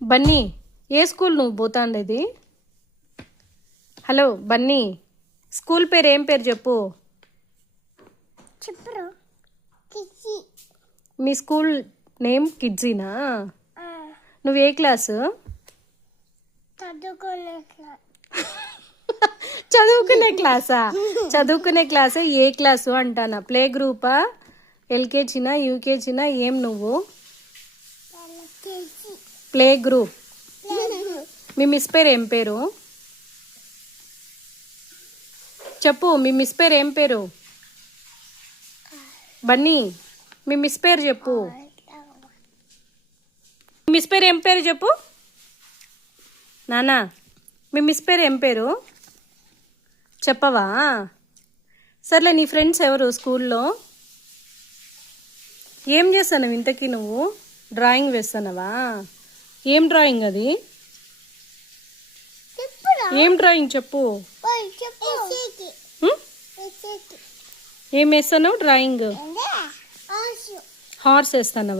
బన్నీ ఏ school నువ్వు పోతాండేది? Hello Bunny, school పేరు ఏం పేరు చెప్పు. మీ స్కూల్ నేమ్ కిడ్జీనా? నువ్వు ఏ క్లాసు? చదువుకునే క్లాసా? చదువుకునే క్లాసే. ఏ క్లాసు అంటానా? ప్లే గ్రూపా, ఎల్కేజీనా, యూకేజీనా? ఏం నువ్వు? Play group. మీ మిస్ పేరు ఏం పేరు చెప్పు. మీ మిస్ పేరు ఏం పేరు? బన్నీ, మీ మిస్ పేరు చెప్పు. మీ మిస్ పేరు ఏం పేరు చెప్పు నానా. మీ మిస్ పేరు ఏం పేరు చెప్పవా? సర్లే, నీ ఫ్రెండ్స్ ఎవరు స్కూల్లో? ఏం చేస్తావు ఇంతకీ నువ్వు? డ్రాయింగ్ వేస్తున్నావా? ఏం డ్రాయింగ్ అది? ఏం డ్రాయింగ్ చెప్పు. ఏం వేస్తున్నావు డ్రాయింగ్? హార్స్ వేస్తున్నావా?